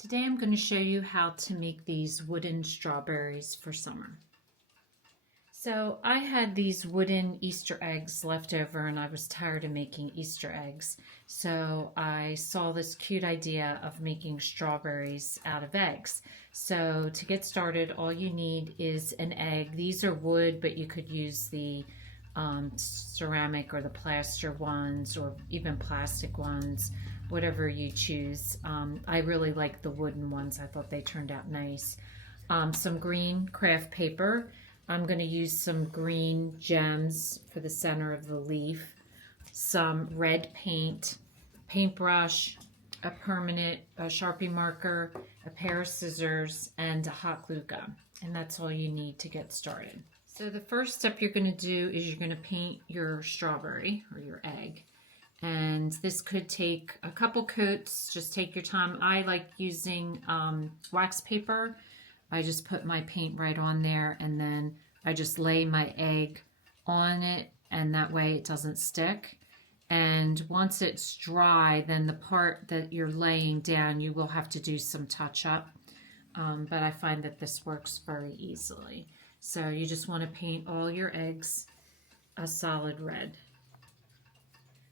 Today I'm going to show you how to make these wooden strawberries for summer. So I had these wooden Easter eggs left over and I was tired of making Easter eggs. So I saw this cute idea of making strawberries out of eggs. So to get started, all you need is an egg. These are wood, but you could use the ceramic or the plaster ones or even plastic ones, whatever you choose. I really like the wooden ones. I thought they turned out nice. Some green craft paper. I'm going to use some green gems for the center of the leaf, some red paint, paintbrush, a permanent Sharpie marker, a pair of scissors, and a hot glue gun. And that's all you need to get started. So the first step you're going to do is you're going to paint your strawberry or your egg. And this could take a couple coats. Just take your time. I like using wax paper. I just put my paint right on there and then I just lay my egg on it, and that way it doesn't stick. And once it's dry, then the part that you're laying down, you will have to do some touch up. But I find that this works very easily. So you just want to paint all your eggs a solid red.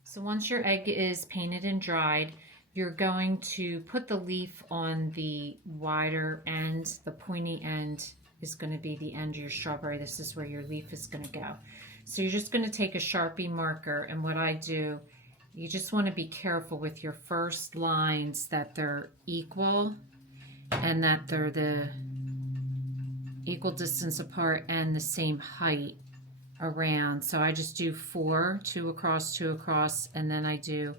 So once your egg is painted and dried, you're going to put the leaf on the wider end. The pointy end is going to be the end of your strawberry. This is where your leaf is going to go. So you're just going to take a Sharpie marker, and what I do, you just want to be careful with your first lines that they're equal and that they're the equal distance apart and the same height around. So I just do 4, 2 across, and then I do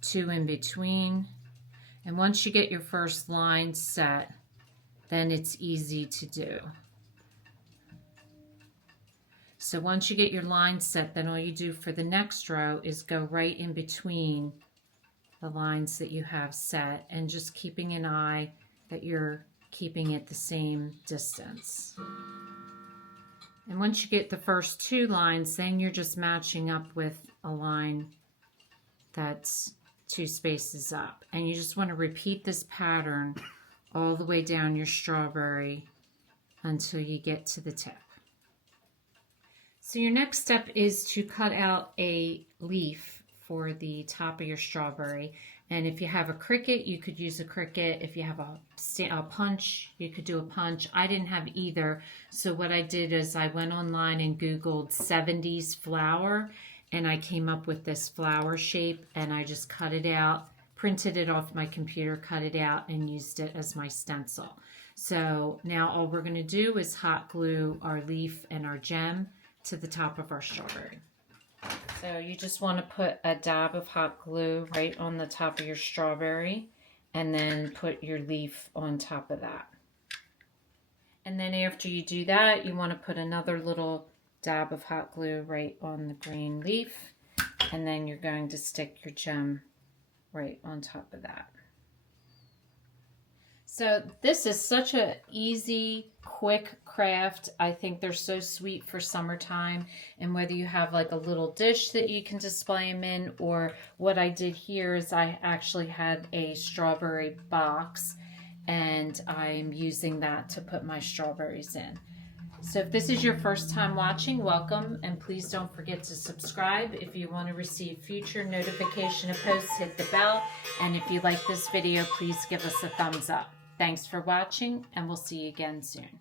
2 in between. And once you get your first line set, then it's easy to do. So once you get your line set, then all you do for the next row is go right in between the lines that you have set, and just keeping an eye that you're keeping it the same distance. And once you get the first 2 lines, then you're just matching up with a line that's 2 spaces up. And you just want to repeat this pattern all the way down your strawberry until you get to the tip. So your next step is to cut out a leaf for the top of your strawberry. And if you have a Cricut, you could use a Cricut. If you have a punch, you could do a punch. I didn't have either. So what I did is I went online and Googled 70s flower, and I came up with this flower shape, and I just cut it out, printed it off my computer, cut it out, and used it as my stencil. So now all we're going to do is hot glue our leaf and our gem to the top of our strawberry. So you just want to put a dab of hot glue right on the top of your strawberry, and then put your leaf on top of that. And then after you do that, you want to put another little dab of hot glue right on the green leaf, and then you're going to stick your gem right on top of that. So this is such an easy, quick craft. I think they're so sweet for summertime. And whether you have like a little dish that you can display them in, or what I did here is I actually had a strawberry box, and I'm using that to put my strawberries in. So if this is your first time watching, welcome, and please don't forget to subscribe. If you want to receive future notification of posts, hit the bell. And if you like this video, please give us a thumbs up. Thanks for watching, and we'll see you again soon.